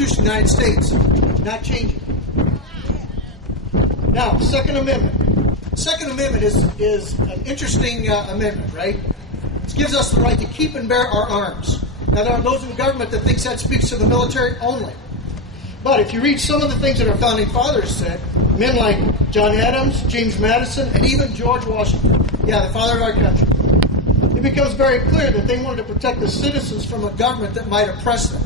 Constitution of the United States. Not changing. Now, Second Amendment. Second Amendment is an interesting amendment, right? It gives us the right to keep and bear our arms. Now, there are those in the government that thinks that speaks to the military only. But if you read some of the things that our founding fathers said, men like John Adams, James Madison, and even George Washington, the father of our country, it becomes very clear that they wanted to protect the citizens from a government that might oppress them.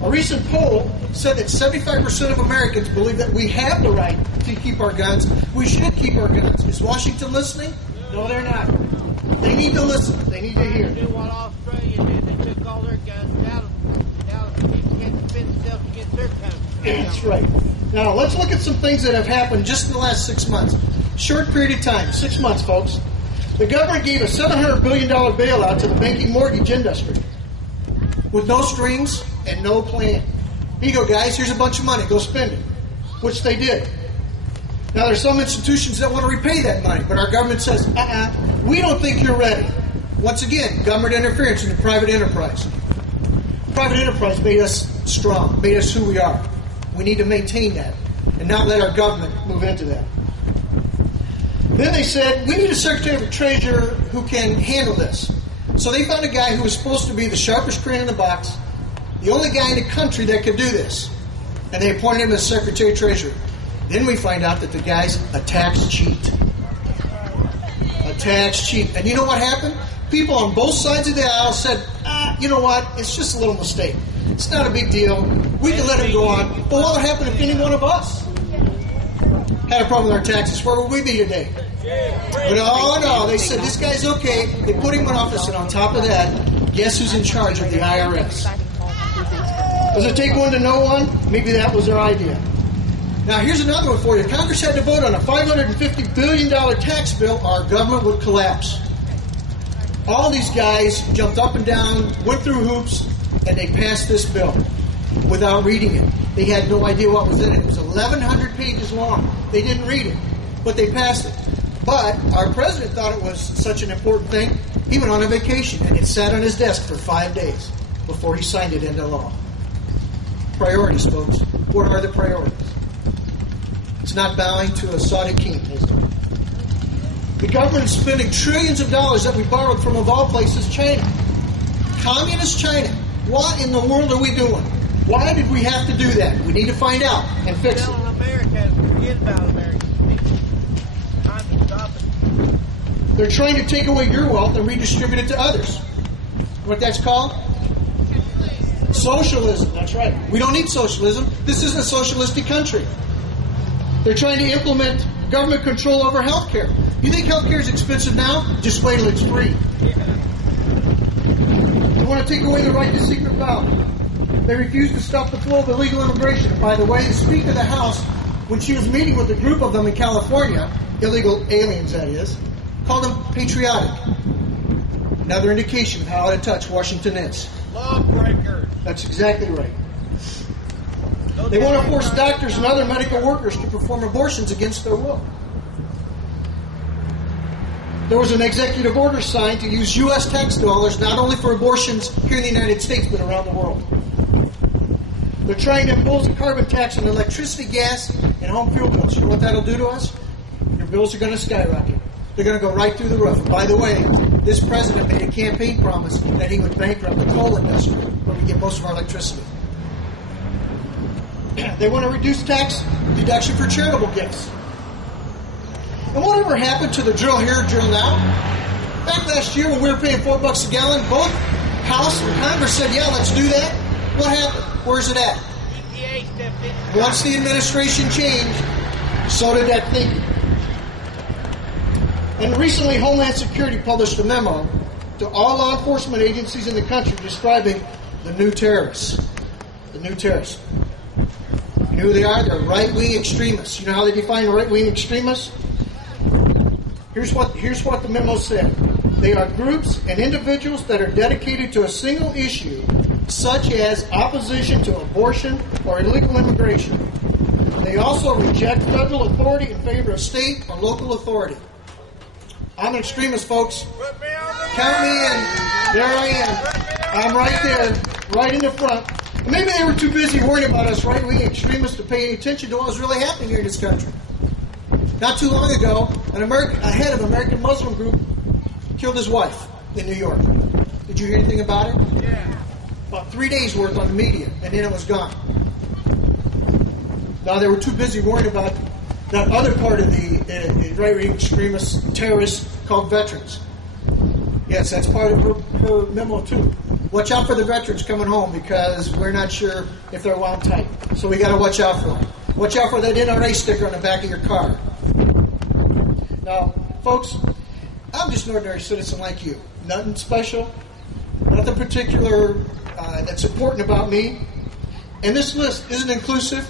A recent poll said that 75% of Americans believe that we have the right to keep our guns. We should keep our guns. Is Washington listening? No, they're not. They need to listen. They need to hear. They do what Australia did. They took all their guns out of them. Now people can't defend themselves against their country. That's right. Now, let's look at some things that have happened just in the last 6 months. Short period of time. 6 months, folks. The government gave a $700 billion bailout to the banking mortgage industry with no strings and no plan. Here you go, guys. Here's a bunch of money. Go spend it, which they did. Now, there's some institutions that want to repay that money, but our government says, we don't think you're ready. Once again, government interference in the private enterprise. Private enterprise made us strong, made us who we are. We need to maintain that and not let our government move into that. Then they said, we need a Secretary of the Treasury who can handle this. So they found a guy who was supposed to be the sharpest crane in the box, the only guy in the country that could do this. And they appointed him as Secretary of Treasury. Then we find out that the guy's a tax cheat. A tax cheat. And you know what happened? People on both sides of the aisle said, you know what? It's just a little mistake. It's not a big deal. We can let him go on. But what would happen if any one of us had a problem with our taxes? Where would we be today? But no, they said this guy's okay. They put him in office, and on top of that, guess who's in charge of the IRS? Does it take one to know one? Maybe that was their idea. Now, here's another one for you. Congress had to vote on a $550 billion tax bill or our government would collapse. All these guys jumped up and down, went through hoops, and they passed this bill without reading it. They had no idea what was in it. It was 1,100 pages long. They didn't read it, but they passed it. But our president thought it was such an important thing, he went on a vacation, and it sat on his desk for 5 days before he signed it into law. Priorities, folks. What are the priorities? It's not bowing to a Saudi king, is it? The government is spending trillions of dollars that we borrowed from, of all places, China. Communist China. What in the world are we doing? Why did we have to do that? We need to find out and fix it. Telling America to forget about America. Time to stop it. They're trying to take away your wealth and redistribute it to others. What that's called? Socialism. That's right. We don't need socialism. This isn't a socialistic country. They're trying to implement government control over health care. You think health care is expensive now? Just wait till it's free. They want to take away the right to secret ballot. They refuse to stop the flow of illegal immigration. And by the way, the Speaker of the House, when she was meeting with a group of them in California, illegal aliens that is, called them patriotic. Another indication of how out of touch Washington is. Lawbreakers. That's exactly right. They want to force doctors and other medical workers to perform abortions against their will. There was an executive order signed to use U.S. tax dollars not only for abortions here in the United States, but around the world. They're trying to impose a carbon tax on electricity, gas, and home fuel bills. You know what that'll do to us? Your bills are going to skyrocket. They're going to go right through the roof. And by the way, this president made a campaign promise that he would bankrupt the coal industry where we get most of our electricity. They want to reduce tax deduction for charitable gifts. And whatever happened to the drill here, drill now? Back last year when we were paying $4 a gallon, both House and Congress said, yeah, let's do that. What happened? Where's it at? EPA stepped in. Once the administration changed, so did that thinking. And recently, Homeland Security published a memo to all law enforcement agencies in the country describing the new terrorists. The new terrorists. You know who they are? They're right-wing extremists. You know how they define right-wing extremists? Here's what the memo said. They are groups and individuals that are dedicated to a single issue, such as opposition to abortion or illegal immigration. They also reject federal authority in favor of state or local authority. I'm an extremist, folks. Count me in. There I am. I'm right there, right in the front. Maybe they were too busy worrying about us right-wing extremists to pay any attention to what was really happening here in this country. Not too long ago, a head of an American Muslim group killed his wife in New York. Did you hear anything about it? Yeah. About 3 days worth on the media, and then it was gone. Now, they were too busy worrying about that other part of the right-wing extremist terrorists called veterans. Yes, that's part of her memo, too. Watch out for the veterans coming home because we're not sure if they're wound tight. So we got to watch out for them. Watch out for that NRA sticker on the back of your car. Now, folks, I'm just an ordinary citizen like you. Nothing special, nothing particular that's important about me. And this list isn't inclusive.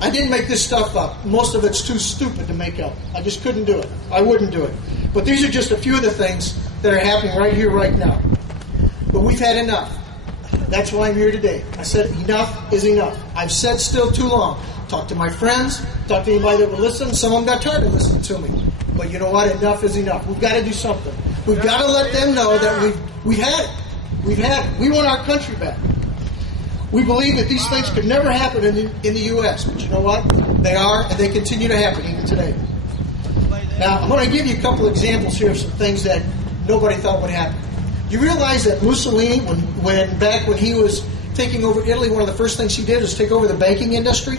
I didn't make this stuff up. Most of it's too stupid to make up. I just couldn't do it. I wouldn't do it. But these are just a few of the things that are happening right here, right now. But we've had enough. That's why I'm here today. I said enough is enough. I've said still too long. Talk to my friends. Talk to anybody that will listen. Some of them got tired of listening to me. But you know what? Enough is enough. We've got to do something. We've got to let them know that we've had it. We've had it. We want our country back. We believe that these things could never happen in the U.S. But you know what? They are, and they continue to happen even today. Now, I'm going to give you a couple examples here of some things that nobody thought would happen. You realize that Mussolini, when he was taking over Italy, one of the first things he did was take over the banking industry?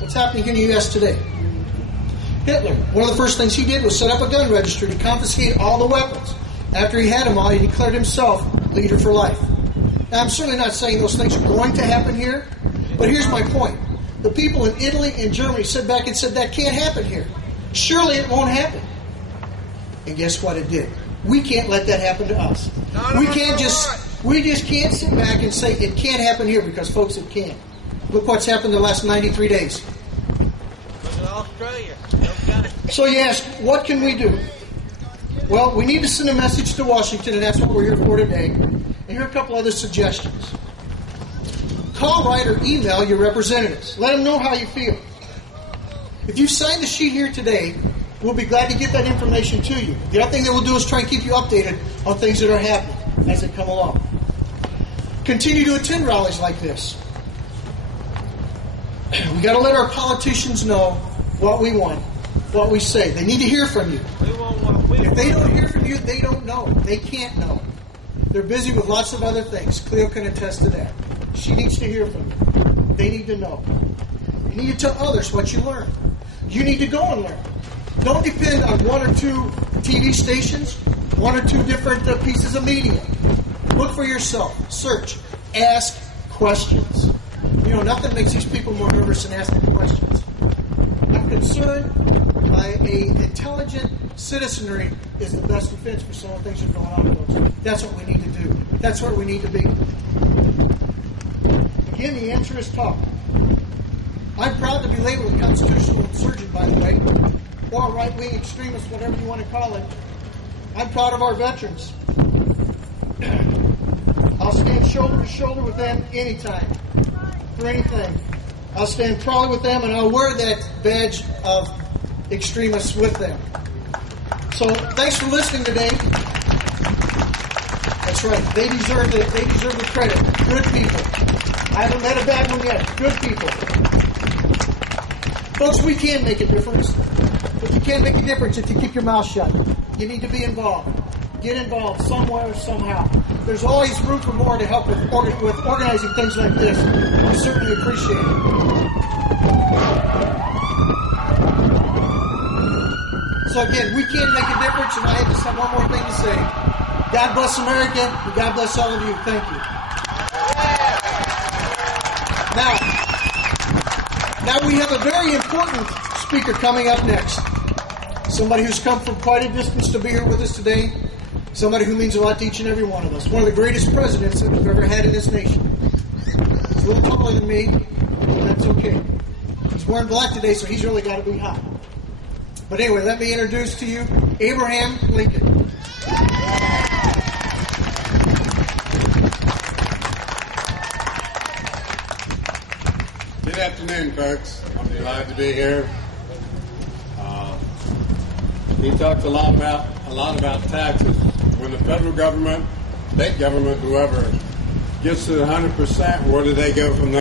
What's happening in the U.S. today? Hitler, one of the first things he did was set up a gun registry to confiscate all the weapons. After he had them all, he declared himself leader for life. Now, I'm certainly not saying those things are going to happen here, but here's my point. The people in Italy and Germany said back and said that can't happen here. Surely it won't happen. And guess what it did? We can't let that happen to us. We just can't sit back and say it can't happen here because, folks, it can. Look what's happened the last 93 days. Look at Australia. So you ask, what can we do? Well, we need to send a message to Washington, and that's what we're here for today. And here are a couple other suggestions. Call, write, or email your representatives. Let them know how you feel. If you signed the sheet here today, we'll be glad to get that information to you. The other thing that we'll do is try and keep you updated on things that are happening as they come along. Continue to attend rallies like this. We got to let our politicians know what we want, what we say. They need to hear from you. If they don't hear from you, they don't know. They can't know. They're busy with lots of other things. Cleo can attest to that. She needs to hear from you. They need to know. You need to tell others what you learned. You need to go and learn. Don't depend on one or two TV stations, one or two different pieces of media. Look for yourself. Search. Ask questions. You know, nothing makes these people more nervous than asking questions. I'm concerned an intelligent citizenry is the best defense for some of the things that are going on, folks. That's what we need to do. That's where we need to be. Again, the answer is talk. I'm proud to be labeled a constitutional insurgent, by the way, or a right-wing extremist, whatever you want to call it. I'm proud of our veterans. I'll stand shoulder to shoulder with them anytime, for anything. I'll stand proudly with them, and I'll wear that badge of extremists with them. So, thanks for listening today. That's right. They deserve it. They deserve the credit. Good people. I haven't met a bad one yet. Good people. Folks, we can make a difference. But you can't make a difference if you keep your mouth shut. You need to be involved. Get involved somewhere, somehow. There's always room for more to help with organizing things like this. We certainly appreciate it. So again, we can make a difference, and I just have one more thing to say. God bless America, and God bless all of you. Thank you. Now we have a very important speaker coming up next. Somebody who's come from quite a distance to be here with us today. Somebody who means a lot to each and every one of us. One of the greatest presidents that we've ever had in this nation. He's a little taller than me, but that's okay. He's wearing black today, so he's really got to be hot. But anyway, let me introduce to you Abraham Lincoln. Good afternoon, folks. I'm delighted to be here. He talked a lot about taxes. When the federal government, state government, whoever gets to 100%, where do they go from there?